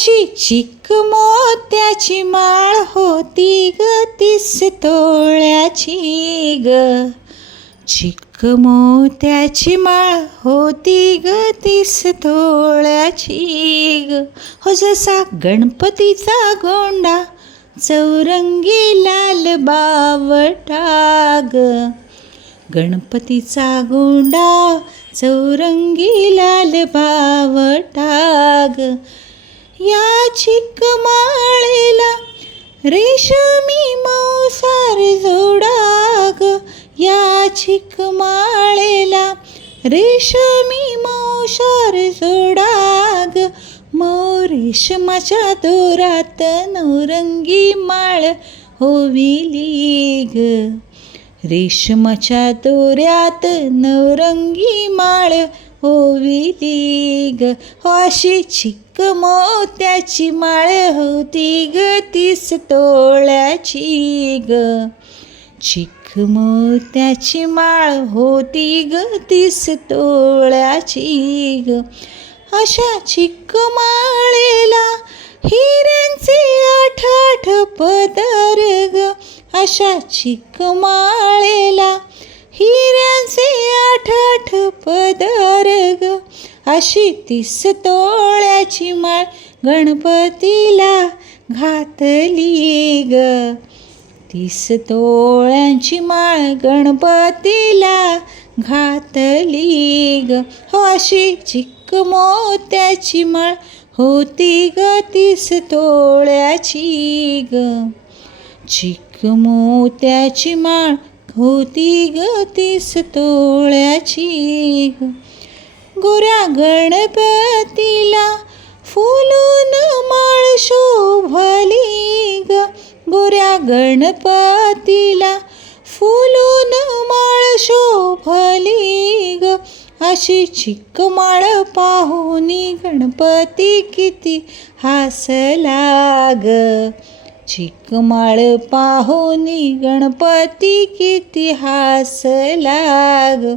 अशी चिक मोत्याची माळ होती ग तीस तोळ्याची ग. चिक मोत्याची माळ होती ग तीस तोळ्याची ग. हो जसा गणपतीचा गोंडा चौरंगी लाल बावटा ग. गणपतीचा गोंडा चौरंगी लाल बावटाग या चिक माळेला रेशमी मौसार जोडाग. या चिक माळेला रेशमी मौसार जोडाग. मो रेशमाच्या दोरात नवरंगी माळ होविली ग. रेशमाच्या दोऱ्यात नवरंगी माळ होविली ग. हो अशी चिक्क मोत्याची माळ होती ग तीस तोळ्याची ग. चिक मोत्याची माळ होती ग तीस तोळ्याची ग. अशा चिक माळेला हिऱ्यांचे आठ आठ पदर ग. अशा चिक माळेला हिऱ्यांचे आठ आठ पदर ग. अशी तीस तोळ्याची माळ गणपतीला घातली ग. तीस तोळ्यांची माळ गणपतीला घातली ग. हो अशी चिक्क मोत्याची माळ होती ग तीस तोळ्याची ग. चिक्क मोत्याची माळ होती ग तीस तोळ्याची ग. गोऱ्या गणपतीला फुलून माळ शोभली ग. गोऱ्या गणपतीला फुलून माळ शोभली ग. अशी चिक्क माळ पाहुनी गणपती किती हसला ग. चिक माळ पाहुनी गणपती किती हसला ग.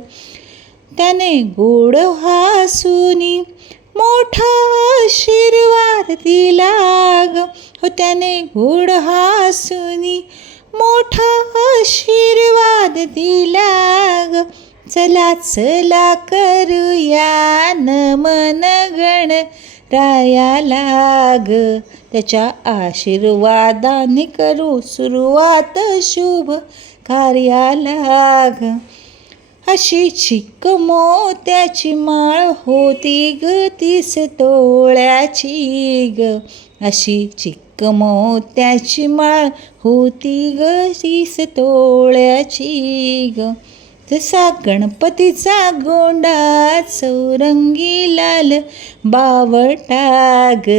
त्याने गोड हासूनी मोठा आशीर्वाद दिला ग. हो त्याने गोड हासूनी मोठा आशीर्वाद दिला ग. चला चला करूया नमन गण राया लाग त्याच्या आशीर्वादाने करू सुरुवात शुभ कार्याला लाग अशी चिक्क मोत्याची माळ होती ग तीस तोळ्याची ग. अशी चिक्क मोत्याची माळ होती ग तीस तोळ्याची ग. जसा गणपतीचा गोंडा चौरंगी लाल बावटा ग.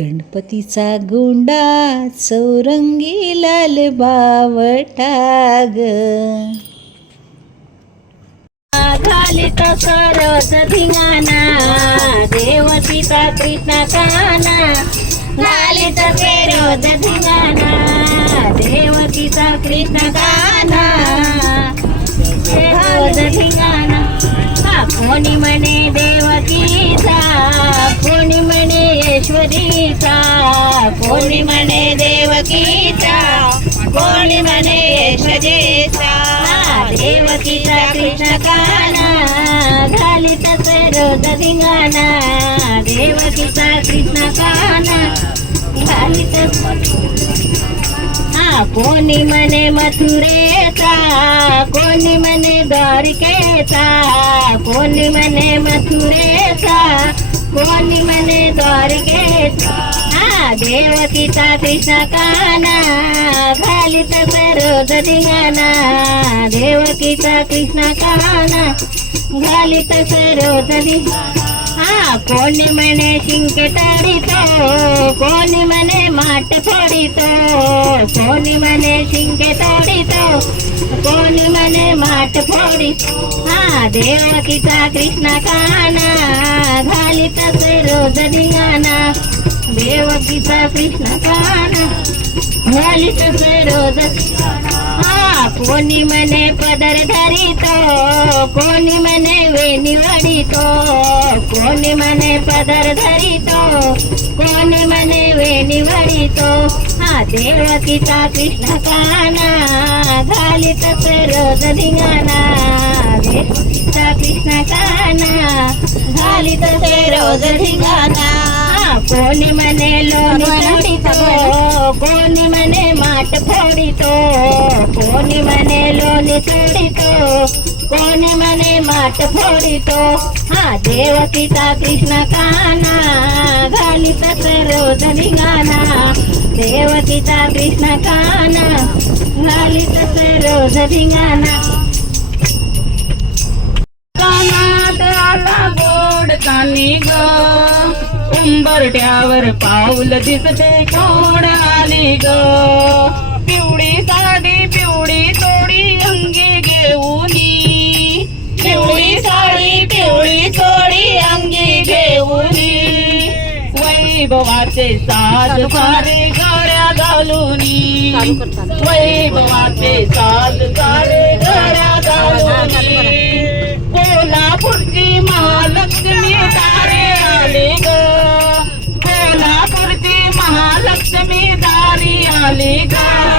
गणपतीचा गोंडा चौरंगी लाल बावटा ग. घालित सरस धिंगाणा देवकीचा कृष्ण काना घालित फेरोज धिंगाणा देवकीचा कृष्ण काना फेरोज धिंगाणा. कोणी म्हणे देवकीचा कोणी म्हणे ईश्वरीचा कोणी म्हणे देवकीचा कोणी म्हणे ईश्वरीचा पतिता कृष्ण काना घालित रोज धिंगाणा देवकीचा कृष्ण काना घालित हा कोणी मने मथुरेचा कोणी मने द्वारकेचा कोणी मने मथुरेचा कोणी मने द्वारकेचा. देवकीचा कृष्ण काना घालित सरोज धिंगाणा देवकीचा कृष्ण काना घालित सरोज धिंगाणा हा कोणी म्हणे शिंके तडितो कोणी म्हणे माठ फोडितो कोणी म्हणे शिंके तोडितो कोणी म्हणे माठ फोडितो. हा देवकीचा कृष्ण काना घालित सरोज धिंगाणा देवकीचा कृष्ण काना घालित रोज हा कोणी मने पदर धरितो कोणी मने वेणी वडितो कोणी मने पदर धरितो कोणी मने वेणी वडितो हा देवकीचा कृष्ण काना घालित रोज धिंगाणा. देवकीचा कृष्ण काना घालित रोज धिंगाणा. कोणी कोणी म्हणे लोणी तोडितो कोणी म्हणे मात फोडितो. हा देवकीचा कृष्ण काना घालित रोज धिंगाणा. देवकीचा कृष्ण काना घालित रोज धिंगाणा. कानात आला गोड कानी ग. उंबरट्यावर पाऊल दिसते कोण आली ग. साडी पिवळी तोडी अंगी घेऊनी. वैभवाचे साज फारे गाड्या घालूनी. वैभवाचे साज सारे गाड्या घालूनी. कोल्हापूरची महालक्ष्मी दारे आली ग. कोल्हापूरची महालक्ष्मी दारी आली ग.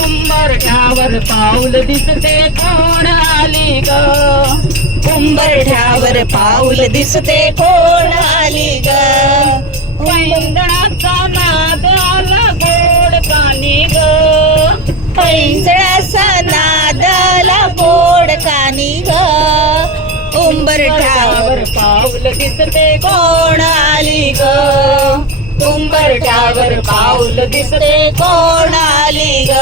उंबरठ्यावर पाऊल दिसते कोण आली ग? उंबरठ्यावर पाऊल दिसते कोण आली ग? पैंजणाचा नाद आला गोड कानी ग? पैंजळाचा नादाला गोड कानी ग? उंबरठ्यावर पाऊल दिसते कोण आली ग? उंबरठ्यावर पाऊल दिसते कोणाली ग?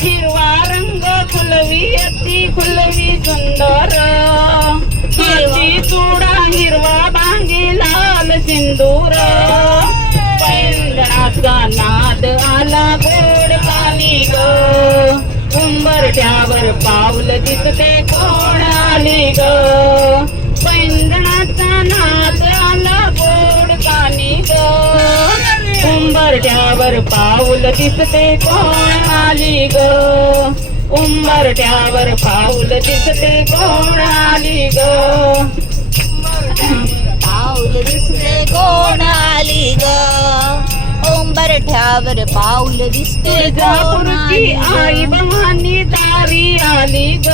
हिरवा रंग खुलवी अति खुलवी सुंदर. हिरवी चुडा हिरवा बांगी लाल सिंदूर. पैंजणाचा नाद आला गोड पाणी ग. उंबरठ्यावर पाऊल दिसते कोणाली ग? पैंजणाचा नाद उंबरठ्यावर पाऊल दिसते कोण आली ग? उंबरठ्यावर पाऊल दिसते कोण आली ग? पाऊल दिसते कोण आली ग? उंबरठ्यावर पाऊल दिसते तुळजापूरची आई? भवानी दारी आली ग.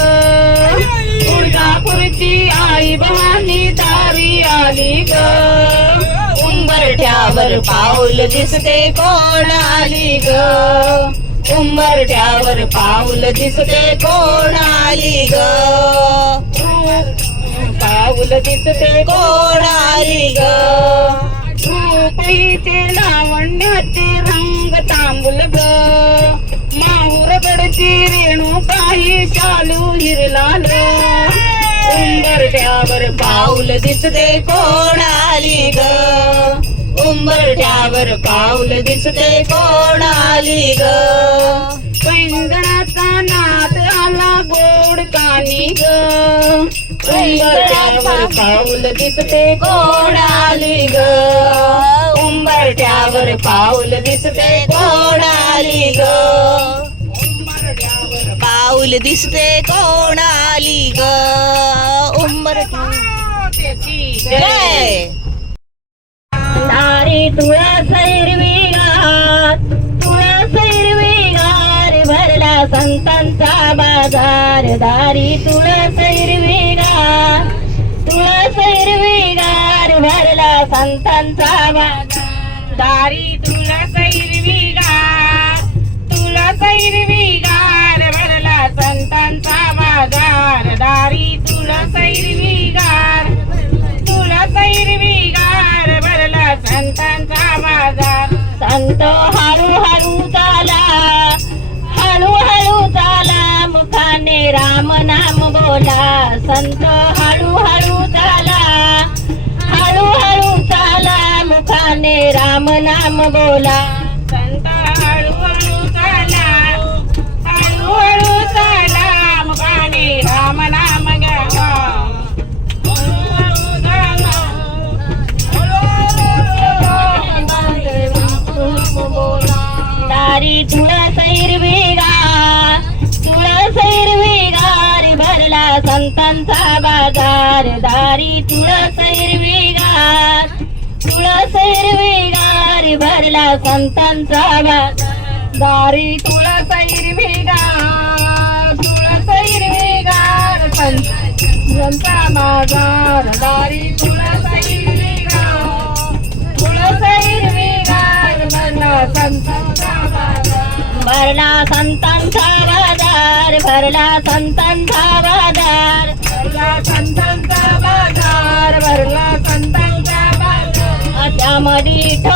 तुळजापूरची आई भवानी दारी आली ग. उंबरठ्यावर पाऊल दिसते कोण आली ग? उंबरठ्यावर पाऊल दिसते कोण आली ग? पाऊल दिसते कोण आली ग? ते लावण्याचे रंग तांबूल ग. माहूरगडची रेणू काही चालू हिरलाल उंबरठ्यावर पाऊल दिसते कोण आली ग? उंबरठ्यावर पाऊल दिसते कोण आली ग? पैंजणाचा नाद आला गोड कानी ग. उंबरठ्यावर पाऊल दिसते कोण आली ग? उंबरठ्यावर पाऊल दिसते कोण आली ग पाऊल दिसते कोण आली ग उंबरठ्यावर जय! दारी तुळा सैरवी गार तुळा भरला संतांचा बाजार. दारी तुळा हिरवीगार गार तुळा भरला संतांचा बाजार. दारी तुळा सैरवी तुला सैरवी गार भरला संतांचा बाजार. दारी तुला सैरवी गार तुला संतांचा माझा संत हळूहळू चाला हळूहळू चाला मुखाने राम नाम बोला. संत हळूहळू चाला हळूहळू चाला मुखाने राम नाम बोला. हिरवीगार संतांचा बाजार दारी तुळस हिरवीगार तुळस हिरवीगार संतांचा बाजार दारी तुळस हिरवीगार तुळस हिरवीगार भरला संतांचा भरला संतांचा बाजार भरला संतांचा बाजार. भरला संतांचा बाजार भरला संतांचा बाजार. त्यामध्ये ठोबा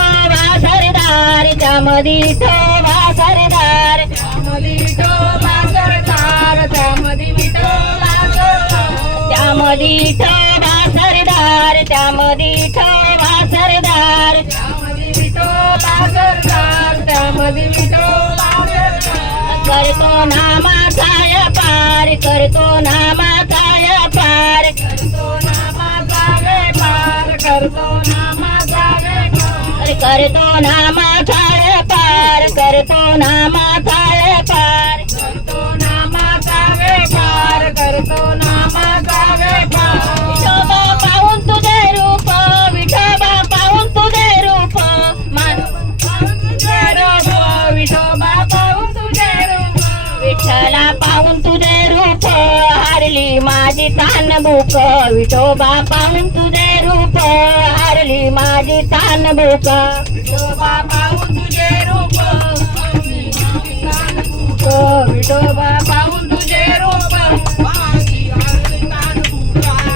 सरदार. त्यामध्ये ठोबा सरदार त्यामध्ये विठोबा सरदार. त्यामध्ये विठोबा सरदार त्यामध्ये ठोबा सरदार. सरदार विठोबा सरदार विठोबा सरदार. करतो नामाचा पार करतो नामाचा पार. करतो नामाचा व्यापार करतो नामाचा व्यापार करतो पार करतो नामाचा पार करतो नामाचा व्यापार करतो नामाचा व्यापार विठोबा पाहून तुझे रूप विठोबा पाहून तुझे रूप तुझे रूप विठोबा पाहून तुझे रूप विठ्ठला पाहून तुझे रूप हारली माझी तान भूक विठोबा पाहून तुझे रूप हरली माझी तान भूक विठोबा पाहून विठोबा पाहून तुझे रूप.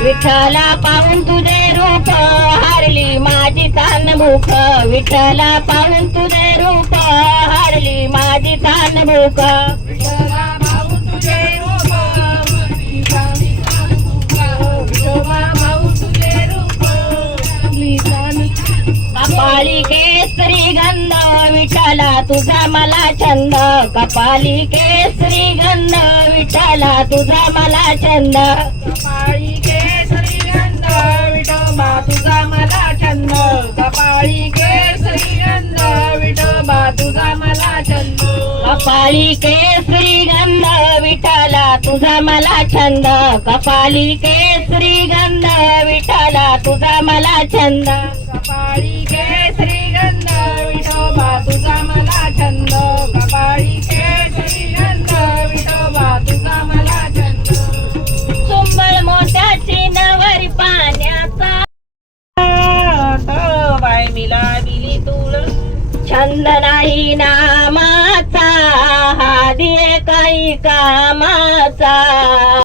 विठ्ठला पाहून तुझे रूप. हारली माझी तान भूक. विठ्ठला पाहून तुझे रूप. हारली माझी तान भूक. विठोबा पाहून तुझे केसरी गंध विठ्ठला तुझा मला छंद. कपाली केसरी गंध विठ्ठला तुझा मला छंद. कपाळी केसरी गंध विठोबा तुझा मला छंद. कपाळी केसरी गंध विठोबा तुझा मला छंद. कपाळी केसरी गंध विठ्ठला तुझा मला छंद. कपाली केसरी गंध विठ्ठला तुझा मला छंद. कपाळी छंद नाही नामाचा हा दिये काही कामाचा